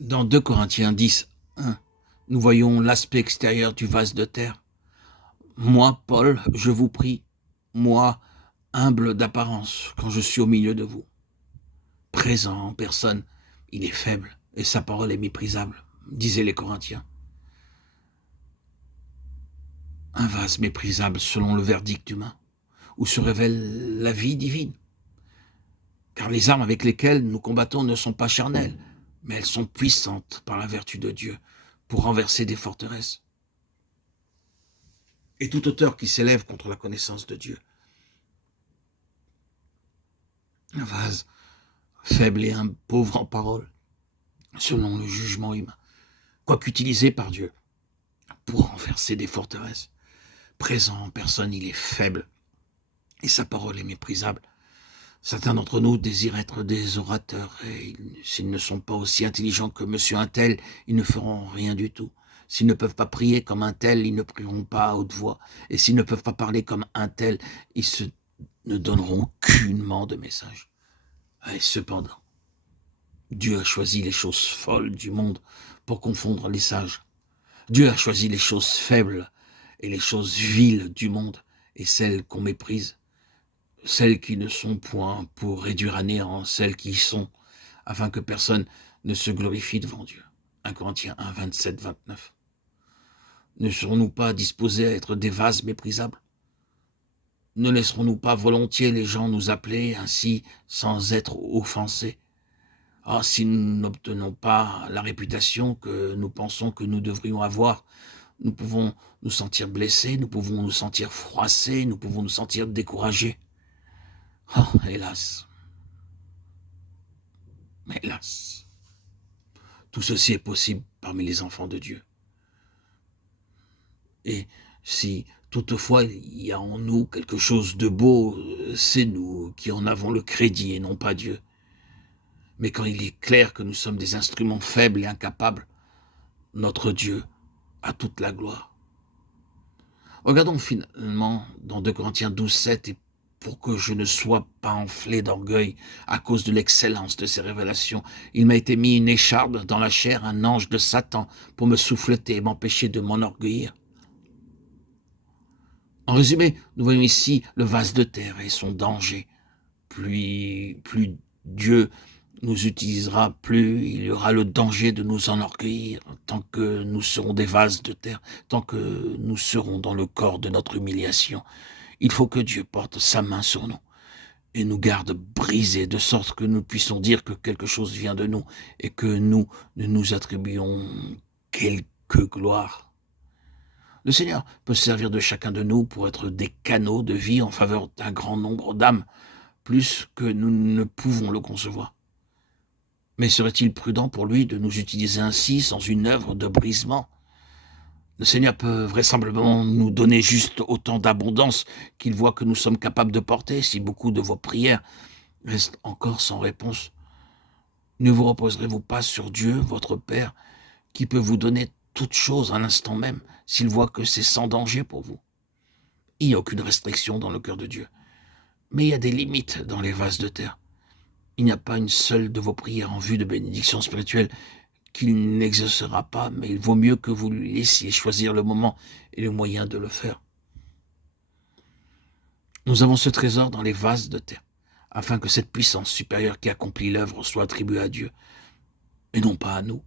Dans 2 Corinthiens 10, 1, nous voyons l'aspect extérieur du vase de terre. Moi, Paul, je vous prie, moi, humble d'apparence, quand je suis au milieu de vous, présent en personne, il est faible et sa parole est méprisable, disaient les Corinthiens. Un vase méprisable selon le verdict humain, où se révèle la vie divine. Car les armes avec lesquelles nous combattons ne sont pas charnelles, mais elles sont puissantes par la vertu de Dieu pour renverser des forteresses. Et toute hauteur qui s'élève contre la connaissance de Dieu. Un vase faible et un pauvre en parole, selon le jugement humain, quoique utilisé par Dieu pour renverser des forteresses. Présent en personne, il est faible et sa parole est méprisable. Certains d'entre nous désirent être des orateurs et s'ils ne sont pas aussi intelligents que monsieur un tel, ils ne feront rien du tout. S'ils ne peuvent pas prier comme un tel, ils ne prieront pas à haute voix. Et s'ils ne peuvent pas parler comme un tel, ne donneront aucunement de message. Et cependant, Dieu a choisi les choses folles du monde pour confondre les sages. Dieu a choisi les choses faibles et les choses viles du monde et celles qu'on méprise, celles qui ne sont point pour réduire à néant celles qui y sont, afin que personne ne se glorifie devant Dieu. 1 Corinthiens 1, 27, 29. Ne serons-nous pas disposés à être des vases méprisables? Ne laisserons-nous pas volontiers les gens nous appeler ainsi sans être offensés? Ah, si nous n'obtenons pas la réputation que nous pensons que nous devrions avoir, nous pouvons nous sentir blessés, nous pouvons nous sentir froissés, nous pouvons nous sentir découragés. Oh, hélas, hélas, tout ceci est possible parmi les enfants de Dieu. Et si toutefois il y a en nous quelque chose de beau, c'est nous qui en avons le crédit et non pas Dieu. Mais quand il est clair que nous sommes des instruments faibles et incapables, notre Dieu a toute la gloire. Regardons finalement dans 2 Corinthiens 12, 7, et pour que je ne sois pas enflé d'orgueil à cause de l'excellence de ces révélations, il m'a été mis une écharpe dans la chair, un ange de Satan, pour me souffleter et m'empêcher de m'enorgueillir. En résumé, nous voyons ici le vase de terre et son danger. Plus Dieu nous utilisera, plus il y aura le danger de nous enorgueillir, tant que nous serons des vases de terre, tant que nous serons dans le corps de notre humiliation. Il faut que Dieu porte sa main sur nous et nous garde brisés, de sorte que nous puissions dire que quelque chose vient de nous et que nous ne nous attribuons quelque gloire. Le Seigneur peut se servir de chacun de nous pour être des canaux de vie en faveur d'un grand nombre d'âmes, plus que nous ne pouvons le concevoir. Mais serait-il prudent pour lui de nous utiliser ainsi sans une œuvre de brisement? Le Seigneur peut vraisemblablement nous donner juste autant d'abondance qu'il voit que nous sommes capables de porter si beaucoup de vos prières restent encore sans réponse. Ne vous reposerez-vous pas sur Dieu, votre Père, qui peut vous donner toute chose à l'instant même s'il voit que c'est sans danger pour vous? Il n'y a aucune restriction dans le cœur de Dieu, mais il y a des limites dans les vases de terre. Il n'y a pas une seule de vos prières en vue de bénédiction spirituelle qu'il n'exaucera pas, mais il vaut mieux que vous lui laissiez choisir le moment et le moyen de le faire. Nous avons ce trésor dans les vases de terre, afin que cette puissance supérieure qui accomplit l'œuvre soit attribuée à Dieu, et non pas à nous.